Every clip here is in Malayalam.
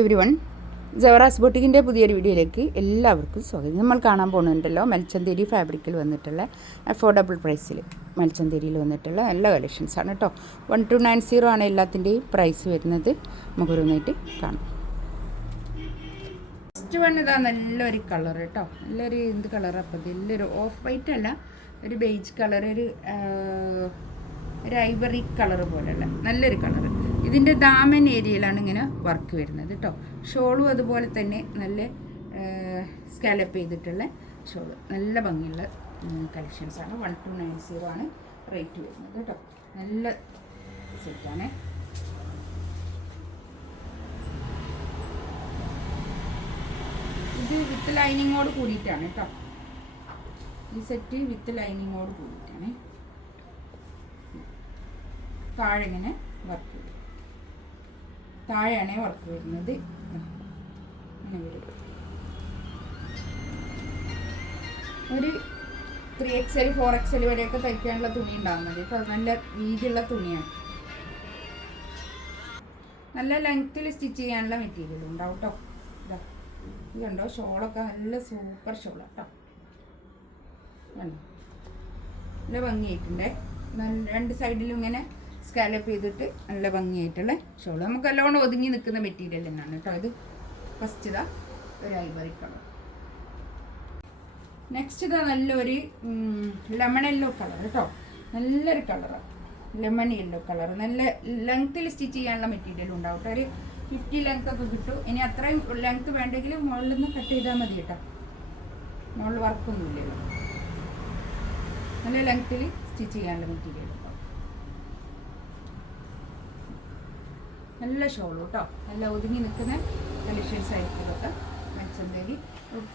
എവരിവൺ, ജവറാസ് ബൊട്ടിക്കിൻ്റെ പുതിയൊരു വീഡിയോയിലേക്ക് എല്ലാവർക്കും സ്വാഗതം. നമ്മൾ കാണാൻ പോകുന്നുണ്ടല്ലോ മൽച്ചന്തേരി ഫാബ്രിക്കിൽ വന്നിട്ടുള്ള അഫോർഡബിൾ പ്രൈസിൽ മൽച്ചന്തേരിയിൽ വന്നിട്ടുള്ള നല്ല കളക്ഷൻസാണ് കേട്ടോ. 1290 ആണ് എല്ലാത്തിൻ്റെയും പ്രൈസ് വരുന്നത്. നമുക്കൊരുന്നായിട്ട് കാണാം. ഫസ്റ്റ് വൺ ഇതാ നല്ലൊരു കളർ കേട്ടോ. നല്ലൊരു എന്ത് കളറാണ് അപ്പോൾ നല്ലൊരു ഓഫ് വൈറ്റ് അല്ല, ഒരു ബേജ് കളർ, ഒരു ഐവറി കളർ പോലെയുള്ള നല്ലൊരു കളർ. ഇതിൻ്റെ ദാമൻ ഏരിയയിലാണ് ഇങ്ങനെ വർക്ക് വരുന്നത് കേട്ടോ. ഷോളും അതുപോലെ തന്നെ നല്ല സ്കാലപ്പ് ചെയ്തിട്ടുള്ള ഷോള്, നല്ല ഭംഗിയുള്ള കളക്ഷൻസാണ്. 1290 ആണ് റേറ്റ് വരുന്നത് കേട്ടോ. നല്ല സെറ്റാണ്. ഇത് വിത്ത് ലൈനിങ്ങോട് കൂടിയിട്ടാണ് കേട്ടോ. ഈ സെറ്റ് വിത്ത് ലൈനിങ്ങോട് കൂടിയിട്ടാണ്. താഴെ ഇങ്ങനെ വർക്ക് വരും, താഴെയാണ് വർക്ക് വരുന്നത്. ഇങ്ങനെ വരും. ഒരു 3XL 4XL വരെയൊക്കെ തയ്ക്കാനുള്ള തുണി ഉണ്ടാകും മതി കേട്ടോ. നല്ല വീതിയുള്ള തുണിയാണ്. നല്ല ലെങ്ത്തിൽ സ്റ്റിച്ച് ചെയ്യാനുള്ള മെറ്റീരിയൽ ഉണ്ടാവും കേട്ടോ. ഇതാ ഇതുണ്ടോ, ഷോളൊക്കെ നല്ല സൂപ്പർ ഷോളാണ് കേട്ടോ. കണ്ടോ, നല്ല ഭംഗിയായിട്ടുണ്ടേ. രണ്ട് സൈഡിലും ഇങ്ങനെ സ്കാലപ്പ് ചെയ്തിട്ട് നല്ല ഭംഗിയായിട്ടുള്ള ഷോള്. നമുക്ക് നല്ലോണം ഒതുങ്ങി നിൽക്കുന്ന മെറ്റീരിയൽ തന്നെയാണ് കേട്ടോ. ഇത് ഫസ്റ്റ് ഇതാ ഒരു ഐവറി കളർ. നെക്സ്റ്റ് ഇതാ നല്ലൊരു ലെമൺ യെല്ലോ കളർ കേട്ടോ. നല്ലൊരു കളറാണ്, ലെമൺ യെല്ലോ കളർ. നല്ല ലെങ്ത്തിൽ സ്റ്റിച്ച് ചെയ്യാനുള്ള മെറ്റീരിയൽ ഉണ്ടാവും കേട്ടോ. ഒരു 50 ലെങ്ത് ഒക്കെ കിട്ടും. ഇനി അത്രയും ലെങ്ത് വേണ്ടെങ്കിൽ മുകളിൽ നിന്ന് കട്ട് ചെയ്താൽ മതി കേട്ടോ. മുകളിൽ വർക്കൊന്നുമില്ലല്ലോ. നല്ല ലെങ്ത്തിൽ സ്റ്റിച്ച് ചെയ്യാനുള്ള മെറ്റീരിയൽ ഉണ്ടാവും. നല്ല ഷോളും കേട്ടോ. നല്ല ഒതുങ്ങി നിൽക്കുന്ന കളക്ഷൻസ് ആയിരിക്കും ഇതൊക്കെ. മൽച്ചന്തേരി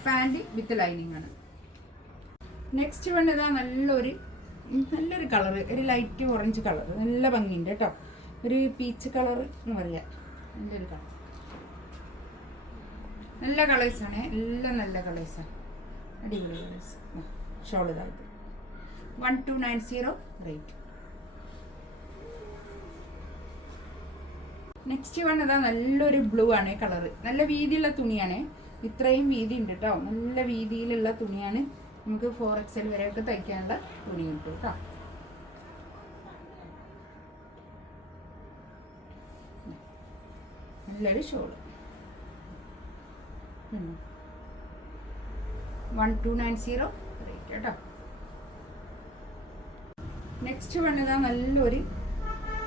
പാൻറ് വിത്ത് ലൈനിങ് ആണ്. നെക്സ്റ്റ് വൺ ഇതാ നല്ലൊരു കളർ, ഒരു ലൈറ്റ് ഓറഞ്ച് കളർ. നല്ല ഭംഗിയുണ്ട് കേട്ടോ. ഒരു പീച്ച് കളർ എന്ന് പറയാം. നല്ലൊരു കളർ. നല്ല കളേഴ്സാണ്, എല്ലാം നല്ല കളേഴ്സാണ്. അടിപൊളി കളേഴ്സ്. ഷോൾ ഇതായിട്ട് 1290 റേറ്റ്. നെക്സ്റ്റ് വൺ ഇതാ നല്ലൊരു ബ്ലൂ ആണ് കളറ്. നല്ല വീതിയുള്ള തുണിയാണ്. ഇത്രയും വീതി ഉണ്ട് കേട്ടോ. നല്ല വീതിയിലുള്ള തുണിയാണ്. നമുക്ക് 4XL വരെയൊക്കെ തയ്ക്കാനുള്ള തുണി കിട്ടും കേട്ടോ. നല്ലൊരു ഷോള്. 1290 റേറ്റ് കേട്ടോ. നെക്സ്റ്റ് വൺ ഇതാ നല്ലൊരു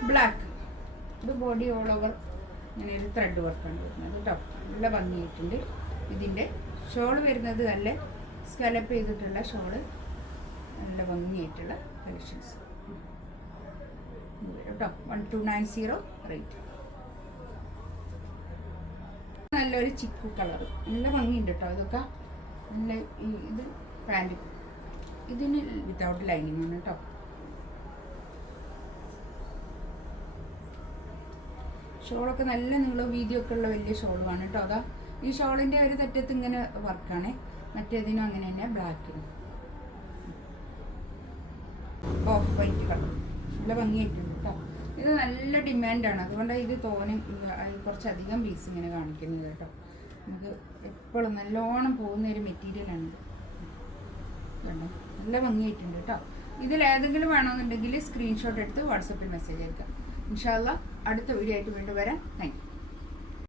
ബ്ലാക്ക്. ഇത് ബോഡി ഓൾ ഓവർ ഇങ്ങനെ ഒരു ത്രെഡ് വർക്കാണ് വരുന്നത് കേട്ടോ. നല്ല ഭംഗിയായിട്ടുണ്ട്. ഇതിൻ്റെ ഷോൾ വരുന്നത് നല്ല സ്കാലപ്പ് ചെയ്തിട്ടുള്ള ഷോള്. നല്ല ഭംഗിയായിട്ടുള്ള കളക്ഷൻസ് കേട്ടോ. 1290 റേറ്റ്. നല്ലൊരു ചിക്കു കളർ. നല്ല ഭംഗിയുണ്ട് കേട്ടോ. ഇതൊക്കെ നല്ല ഇത് പാൻറ്. ഇതിന് വിത്തൗട്ട് ലൈനിങ് ആണ് കേട്ടോ. ഷോളൊക്കെ നല്ല നീളവും വീതിയൊക്കെ ഉള്ള വലിയ ഷോളുമാണ് കേട്ടോ. അതാ ഈ ഷോളിൻ്റെ ഒരു തെറ്റത്ത് ഇങ്ങനെ വർക്കാണ്. മറ്റേതിനും അങ്ങനെ തന്നെ ബ്ലാക്കിനും ഓഫ് വൈറ്റ് കളർ. നല്ല ഭംഗിയായിട്ടുണ്ട് കേട്ടോ. ഇത് നല്ല ഡിമാൻഡാണ്. അതുകൊണ്ടാണ് ഇത് കുറച്ചധികം പീസ് ഇങ്ങനെ കാണിക്കുന്നത് കേട്ടോ. നമുക്ക് എപ്പോഴും നല്ലോണം പോകുന്ന ഒരു മെറ്റീരിയലാണ് ഇത്. കണ്ടോ, നല്ല ഭംഗിയായിട്ടുണ്ട് കേട്ടോ. ഇതിലേതെങ്കിലും വേണമെന്നുണ്ടെങ്കിൽ സ്ക്രീൻഷോട്ട് എടുത്ത് വാട്സപ്പിൽ മെസ്സേജ് അയക്കാം. ഇൻഷാ അല്ലാഹ് അടുത്ത വീഡിയോ ആയിട്ട് വീണ്ടും വരാം. Thank you.